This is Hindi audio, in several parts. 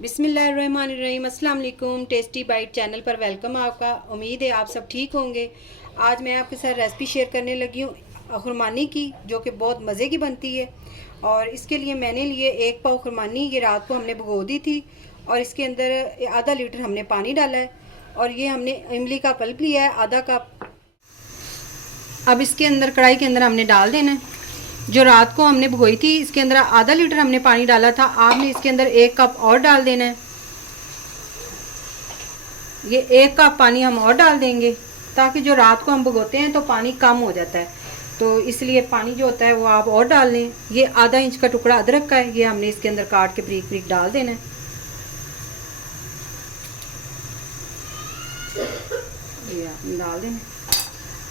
बिस्मिल्लाहिर्रहमानिर्रहीम। अस्सलाम वालेकुम। टेस्टी बाइट चैनल पर वेलकम आपका। उम्मीद है आप सब ठीक होंगे। आज मैं आपके साथ रेसिपी शेयर करने लगी हूँ खुरमानी की, जो कि बहुत मज़े की बनती है। और इसके लिए मैंने लिए 1 पाव खुरमानी। ये रात को हमने भिगो दी थी और इसके अंदर आधा लीटर हमने पानी डाला है। और ये हमने इमली का पल्प लिया है आधा कप। अब इसके अंदर कढ़ाई के अंदर हमने डाल देना है। जो रात को हमने भिगोई थी इसके अंदर आधा लीटर हमने पानी डाला था। आपने इसके अंदर 1 कप और डाल देना है। ये 1 कप पानी हम और डाल देंगे, ताकि जो रात को हम भिगोते हैं तो पानी कम हो जाता है, तो इसलिए पानी जो होता है वो आप और डाल लें। ये आधा इंच का टुकड़ा अदरक का है, ये हमने इसके अंदर काट के बारीक बारीक डाल देना है। ये आपने डाल देना।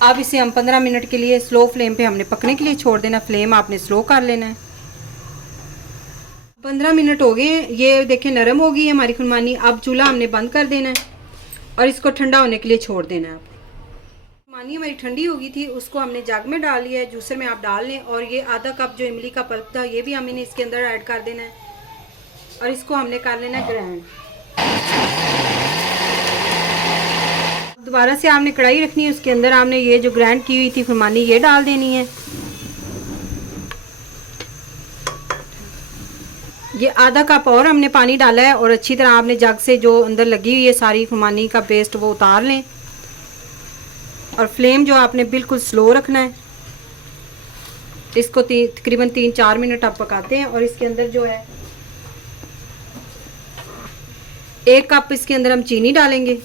अब इसे हम 15 मिनट के लिए स्लो फ्लेम पे हमने पकने के लिए छोड़ देना। फ्लेम आपने स्लो कर लेना है। 15 मिनट हो गए हैं, ये देखें नरम हो गई है हमारी खुरमानी। अब चूल्हा हमने बंद कर देना है और इसको ठंडा होने के लिए छोड़ देना है। खुरमानी हमारी ठंडी हो गई थी, उसको हमने जग में डाल लिया है। जूसर में आप डाल लें। और ये आधा कप जो इमली का पल्प था ये भी हमने इसके अंदर ऐड कर देना है और इसको हमने कर लेना है ग्राइंड। दोबारा से आपने कढ़ाई रखनी है, उसके अंदर आपने ये जो ग्राइंड की हुई थी खुरमानी ये डाल देनी है। ये आधा कप और हमने पानी डाला है और अच्छी तरह आपने जग से जो अंदर लगी हुई है सारी खुरमानी का पेस्ट वो उतार लें। और फ्लेम जो आपने बिल्कुल स्लो रखना है। इसको तकरीबन 3-4 मिनट आप पकाते हैं। और इसके अंदर जो है 1 कप इसके अंदर हम चीनी डालेंगे।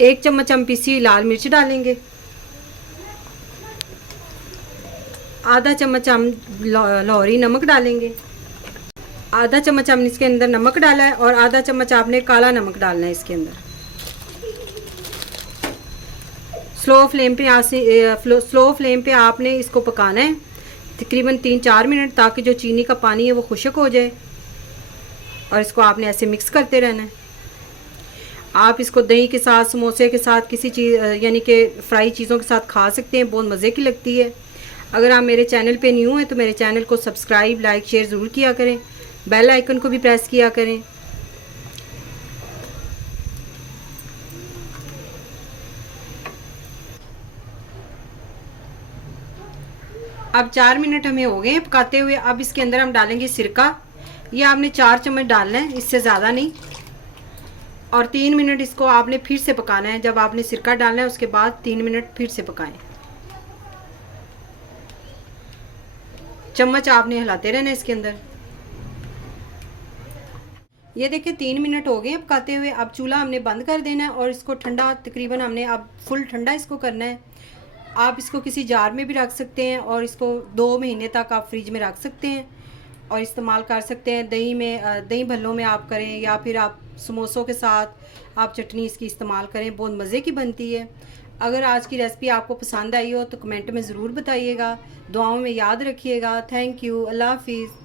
1 चम्मच हम पिसी हुई लाल मिर्च डालेंगे। आधा चम्मच हम लाहौरी नमक डालेंगे। आधा चम्मच हमने इसके अंदर नमक डाला है और आधा चम्मच आपने काला नमक डालना है इसके अंदर। स्लो फ्लेम पे आपने इसको पकाना है तकरीबन 3-4 मिनट, ताकि जो चीनी का पानी है वो खुश्क हो जाए। और इसको आपने ऐसे मिक्स करते रहना है। आप इसको दही के साथ, समोसे के साथ, किसी चीज़ यानी कि फ्राई चीज़ों के साथ खा सकते हैं। बहुत मज़े की लगती है। अगर आप मेरे चैनल पे न्यू हैं तो मेरे चैनल को सब्सक्राइब, लाइक, शेयर ज़रूर किया करें। बेल आइकन को भी प्रेस किया करें। अब 4 मिनट हमें हो गए हैं पकाते हुए। अब इसके अंदर हम डालेंगे सिरका। ये आपने 4 चम्मच डालना है, इससे ज़्यादा नहीं। और 3 मिनट इसको आपने फिर से पकाना है। जब आपने सिरका डालना है उसके बाद 3 मिनट फिर से पकाएं। चम्मच आपने हिलाते रहना है इसके अंदर। ये देखिए 3 मिनट हो गए हैं पकाते हुए। अब चूल्हा हमने बंद कर देना है और इसको ठंडा, तकरीबन हमने अब फुल ठंडा इसको करना है। आप इसको किसी जार में भी रख सकते हैं और इसको 2 महीने तक आप फ्रिज में रख सकते हैं और इस्तेमाल कर सकते हैं। दही भल्लों में आप करें या फिर आप समोसों के साथ आप चटनी इसकी इस्तेमाल करें। बहुत मज़े की बनती है। अगर आज की रेसिपी आपको पसंद आई हो तो कमेंट में ज़रूर बताइएगा। दुआओं में याद रखिएगा। Thank you. अल्लाह हाफिज़।